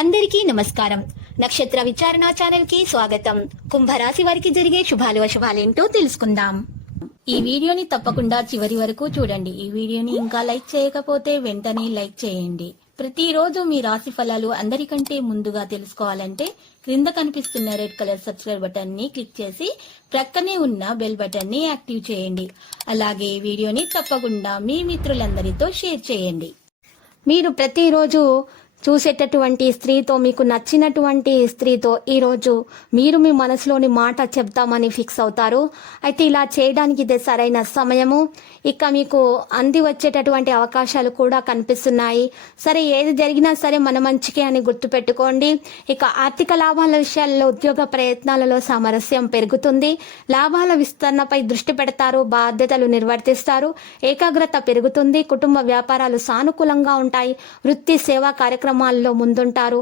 అందరికీ నమస్కారం. నక్షత్ర విచారణ ఛానల్ కి స్వాగతం. కుంభరాశి వారికి జరిగే శుభాలు అశుభాలేంటో తెలుసుకుందాం. ఈ వీడియోని తప్పకుండా చివరి వరకు చూడండి. ఈ వీడియోని ఇంకా లైక్ చేయకపోతే వెంటనే లైక్ చేయండి. ప్రతిరోజు మీ రాశి ఫలాలు అందరికంటే ముందుగా తెలుసుకోవాలంటే క్రింద కనిపిస్తున్న రెడ్ కలర్ సబ్స్క్రైబ్ బటన్ ని క్లిక్ చేసి ప్రక్కనే ఉన్న బెల్ బటన్ ని యాక్టివ్ చేయండి. అలాగే ఈ వీడియోని తప్పకుండా మీ మిత్రులందరితో షేర్ చేయండి. మీరు ప్రతిరోజు చూసేటటువంటి స్త్రీతో, మీకు నచ్చినటువంటి స్త్రీతో ఈరోజు మీరు మీ మనసులోని మాట చెప్తామని ఫిక్స్ అవుతారు. అయితే ఇలా చేయడానికి ఇదే సరైన సమయము. ఇక మీకు అంది వచ్చేటటువంటి అవకాశాలు కూడా కనిపిస్తున్నాయి. సరే, ఏది జరిగినా సరే మన మంచికే అని గుర్తుపెట్టుకోండి. ఇక ఆర్థిక లాభాల విషయాల్లో, ఉద్యోగ ప్రయత్నాలలో సామరస్యం పెరుగుతుంది. లాభాల విస్తరణపై దృష్టి పెడతారు. బాధ్యతలు నిర్వర్తిస్తారు. ఏకాగ్రత పెరుగుతుంది. కుటుంబ వ్యాపారాలు సానుకూలంగా ఉంటాయి. వృత్తి సేవా కార్యక్రమాల్లో ముందుంటారు.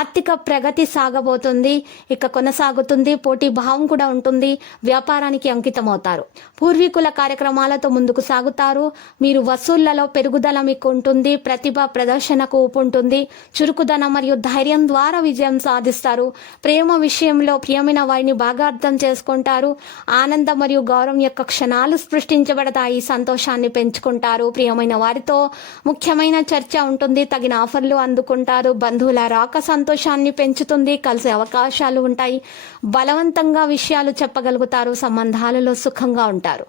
ఆర్థిక ప్రగతి సాగబోతుంది, ఇక కొనసాగుతుంది. పోటీ భావం కూడా ఉంటుంది. వ్యాపారానికి అంకితమవుతారు. పూర్వీకుల కార్యక్రమాలతో ముందుకు సాగుతారు. మీరు వసూళ్లలో పెరుగుదల మీకు ఉంటుంది. ప్రతిభ ప్రదర్శనకు ఊపు ఉంటుంది. చురుకుదనం మరియు ధైర్యం ద్వారా విజయం సాధిస్తారు. ప్రేమ విషయంలో ప్రియమైన వారిని బాగా అర్థం చేసుకుంటారు. ఆనందం మరియు గౌరవం యొక్క క్షణాలు సృష్టించబడతాయి. సంతోషాన్ని పెంచుకుంటారు. ప్రియమైన వారితో ముఖ్యమైన చర్చ ఉంటుంది. తగిన ఆఫర్లు అందుకుంటారు. బంధువుల రాక సంతోషాన్ని పెంచుతుంది. కలిసే అవకాశాలు ఉంటాయి. బలవంతంగా విషయాలు చెప్పగలుగుతారు. సంబంధాలలో సుఖంగా ఉంటారు.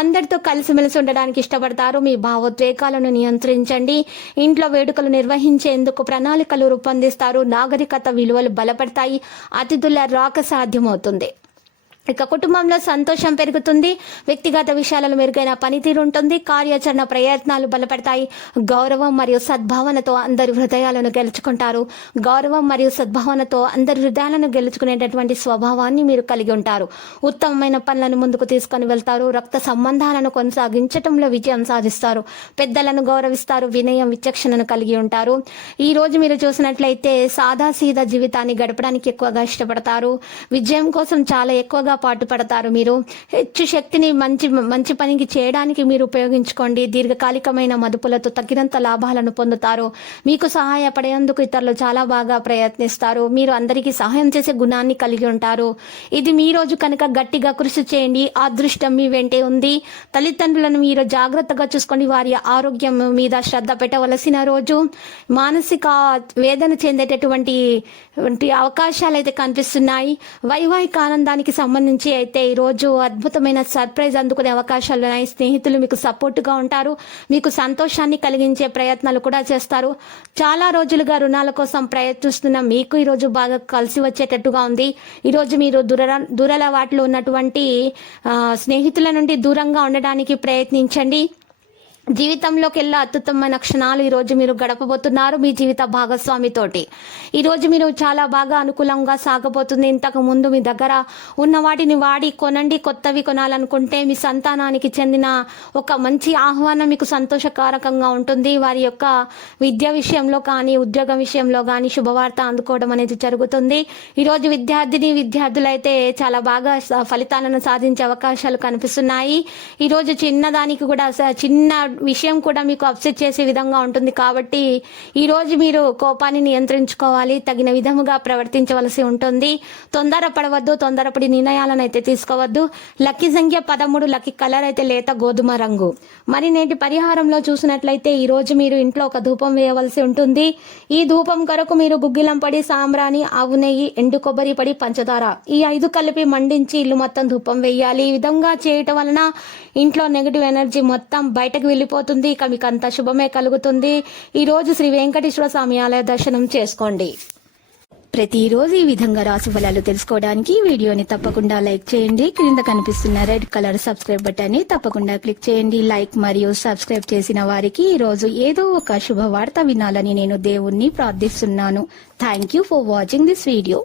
అందరితో కలిసిమెలిసి ఉండడానికి ఇష్టపడతారు. మీ భావోద్వేగాలను నియంత్రించండి. ఇంట్లో వేడుకలు నిర్వహించేందుకు ప్రణాళికలు రూపొందిస్తారు. నాగరికత విలువలు బలపడతాయి. అతిథుల రాక సాధ్యమవుతుంది. ఇక కుటుంబంలో సంతోషం పెరుగుతుంది. వ్యక్తిగత విషయాలలో మెరుగైన పనితీరు ఉంటుంది. కార్యాచరణ ప్రయత్నాలు బలపడతాయి. గౌరవం మరియు సద్భావనతో అందరి హృదయాలను గెలుచుకుంటారు. గౌరవం మరియు సద్భావనతో అందరి హృదయాలను గెలుచుకునేటటువంటి స్వభావాన్ని మీరు కలిగి ఉంటారు. ఉత్తమమైన పనులను ముందుకు తీసుకొని వెళ్తారు. రక్త సంబంధాలను కొనసాగించడంలో విజయం సాధిస్తారు. పెద్దలను గౌరవిస్తారు. వినయం విచక్షణను కలిగి ఉంటారు. ఈ రోజు మీరు చూసినట్లయితే సాదాసీదా జీవితాన్ని గడపడానికి ఎక్కువగా ఇష్టపడతారు. విజయం కోసం చాలా ఎక్కువగా పాటుపడతారు. మీరు హెచ్చు శక్తిని మంచి పనికి చేయడానికి మీరు ఉపయోగించుకోండి. దీర్ఘకాలికమైన మదుపులతో తగినంత లాభాలను పొందుతారు. మీకు సహాయపడేందుకు ఇతరులు చాలా బాగా ప్రయత్నిస్తారు. మీరు అందరికీ సహాయం చేసే గుణాన్ని కలిగి ఉంటారు. ఇది మీ రోజు కనుక గట్టిగా కృషి చేయండి. అదృష్టం మీ వెంటే ఉంది. తల్లిదండ్రులను మీరు జాగ్రత్తగా చూసుకొని వారి ఆరోగ్యం మీద శ్రద్ధ పెట్టవలసిన రోజు. మానసిక వేదన చెందేటటువంటి అవకాశాలు అయితే కనిపిస్తున్నాయి. వైవాహిక ఆనందానికి సంబంధించి అయితే ఈ రోజు అద్భుతమైన సర్ప్రైజ్ అందుకునే అవకాశాలు ఉన్నాయి. స్నేహితులు మీకు సపోర్టుగా ఉంటారు. మీకు సంతోషాన్ని కలిగించే ప్రయత్నాలు కూడా చేస్తారు. చాలా రోజులుగా రుణాల కోసం ప్రయత్నిస్తున్న మీకు ఈ రోజు బాగా కలిసి వచ్చేటట్టుగా ఉంది. ఈ రోజు మీరు దురలవాట్లు ఉన్నటువంటి స్నేహితుల నుండి దూరంగా ఉండడానికి ప్రయత్నించండి. జీవితంలోకెల్లా అత్యుత్తమైన క్షణాలు ఈ రోజు మీరు గడపబోతున్నారు మీ జీవిత భాగస్వామితోటి. ఈ రోజు మీరు చాలా బాగా అనుకూలంగా సాగబోతుంది. ఇంతకు ముందు మీ దగ్గర ఉన్న వాటిని వాడి కొనండి. కొత్తవి కొనాలనుకుంటే మీ సంతానానికి చెందిన ఒక మంచి ఆహ్వానం మీకు సంతోషకారకంగా ఉంటుంది. వారి యొక్క విద్య విషయంలో కానీ, ఉద్యోగం విషయంలో కానీ శుభవార్త అందుకోవడం అనేది జరుగుతుంది. ఈ రోజు విద్యార్థులైతే చాలా బాగా ఫలితాలను సాధించే అవకాశాలు కనిపిస్తున్నాయి. ఈ రోజు చిన్నదానికి కూడా, చిన్న విషయం కూడా మీకు అప్సెట్ చేసే విధంగా ఉంటుంది. కాబట్టి ఈ రోజు మీరు కోపాన్ని నియంత్రించుకోవాలి. తగిన విధముగా ప్రవర్తించవలసి ఉంటుంది. తొందరపడవద్దు. తొందరపడి నిర్ణయాలను అయితే తీసుకోవద్దు. లక్కీ సంఖ్య 13. లక్కీ కలర్ అయితే లేత గోధుమ రంగు. మరి నేటి పరిహారంలో చూసినట్లయితే ఈ రోజు మీరు ఇంట్లో ఒక ధూపం వేయవలసి ఉంటుంది. ఈ ధూపం కొరకు మీరు గుగ్గిలం పడి, సాంబ్రాణి, ఆవు నెయ్యి, ఎండు కొబ్బరి పడి, పంచదార ఈ 5 కలిపి మండించి ఇల్లు మొత్తం ధూపం వేయాలి. ఈ విధంగా చేయటం వలన ఇంట్లో నెగిటివ్ ఎనర్జీ మొత్తం బయటకు వెళ్ళిపోతుంది. ఇక మీకు అంత శుభమే కలుగుతుంది. ఈ రోజు శ్రీ వెంకటేశ్వర స్వామి ఆలయ దర్శనం చేసుకోండి. ప్రతిరోజు ఈ విధంగా రాశి ఫలాలు తెలుసుకోవడానికి వీడియోని తప్పకుండా లైక్ చేయండి. క్రింద కనిపిస్తున్న రెడ్ కలర్ సబ్స్క్రైబ్ బటన్ ని తప్పకుండా క్లిక్ చేయండి. లైక్ మరియు సబ్స్క్రైబ్ చేసిన వారికి ఈ రోజు ఏదో ఒక శుభవార్త వినాలని నేను దేవుణ్ణి ప్రార్థిస్తున్నాను. Thank you for watching this video.